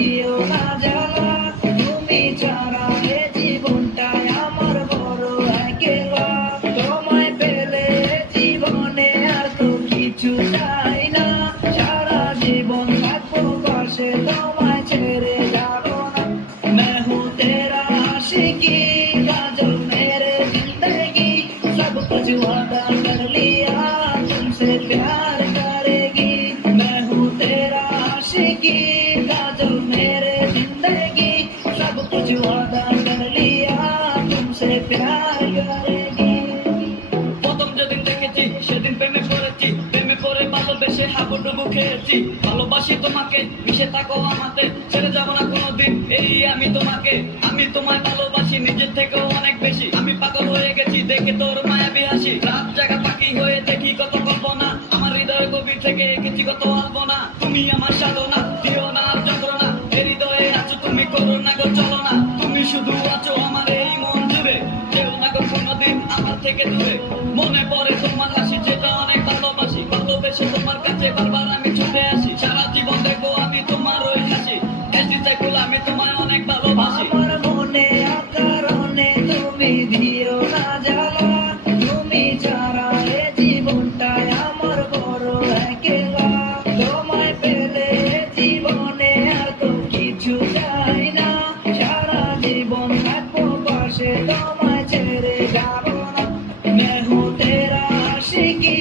দিও না জ্বালা, তুমি ছাড়া এ জীবনটাই আমার বড় একলা। তোমায় পেলে জীবনে আর তো কিছু চাই না, সারা জীবন থাকবো পাশে, তোমায় ছেড়ে যাবো না। मैं हूँ तेरा आशिकी, काजल मेरे जिंदगी, सब कुछ वादा कर लिया तुमसे प्यार करेगी। मैं हूँ तेरा आशिकी, काजल मेरे जिंदगी, सब कुछ वादा कर लिया तुमसे प्यार करेगी। প্রথম যেদিন দেখেছি সেদিন প্রেমে পড়েছি, প্রেমে পড়ে ভালোবেসে হাবুডুবু খেয়েছি। ভালোবাসি তোমাকে, মিশে থাকো আমাতে, ছেড়ে যাবো না কোনোদিন এই আমি তোমাকে। আমি তোমায় ভালোবাসি নিজের থেকেও অনেক বেশি, আমি পাগল হয়ে গেছি দেখে তোর মায়াবী হাসি। রাত জাগা পাখি হয়ে দেখি কত কল্পনা, আমার হৃদয় গভীর থেকে এঁকেছি কত আলপনা। তুমি আমার সাধনা, দিও না আর যন্ত্রণা, এ হৃদয়ে আছো তুমি, করো না গো চলো না। তুমি শুধু আছো আমার এই মন জুড়ে, কেউ না গো কোনোদিন আমার থেকে দূরে। মনে পড়ে তোমার হাসি যেটা অনেক ভালোবাসি, ভালোবেসে তোমার কাছে বারবার আমি ছুটে আসি। সারা জীবন দেখবো আমি তোমার ওই হাসি, এসি চাইকুল আমি তোমায় অনেক ভালোবাসি। আমার মনে আকারণে তুমি দিও না জ্বালা, তুমি ছাড়া এ জীবনটাই আমার বড় একলা। তোমায় পেলে জীবনে আর তো কিছু চাই না, সারা জীবন থাকবো পাশে, তোমায় ছেড়ে যাবো না। मैं हूँ तेरा आशिकी,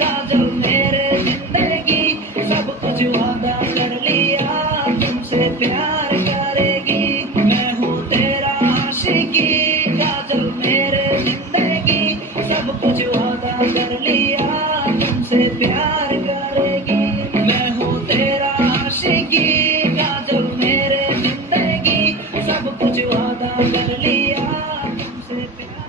काजल मेरे जिंदगी, सब कुछ वादा कर लिया तुमसे प्यार करेगी। मैं हूँ तेरा आशिकी, काजल मेरे जिंदगी, सब कुछ वादा कर लिया तुमसे प्यार करेगी। मैं हूँ तेरा आशिकी, काजल मेरे जिंदगी, सब कुछ वादा कर लिया तुमसे प्यार।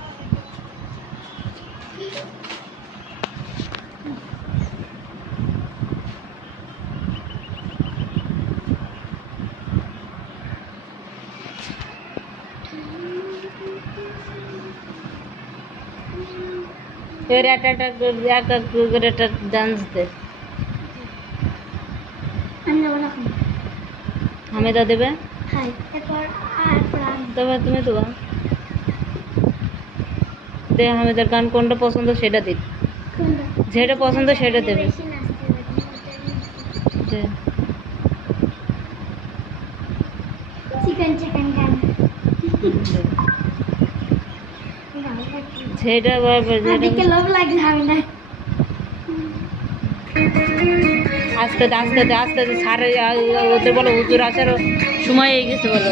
এর একটা একটা ডান্স দে, আমি যাবো না এখন। হামেদা দেবে, হাই এরপর আর প্রাণ তবে তুমি তো দে। হামেদার গান কোনটা পছন্দ সেটা দিক, কোনটা যেটা পছন্দ সেটা দেবে। বেশি নাচতে দে। চিকেন চিকেন গান যেটা দেখে লোভ লাগছে আমি না। আস্তে আস্তে আস্তে আস্তে সারে ওদের বলো হুজুর আসার সময় হয়ে গেছে বলো।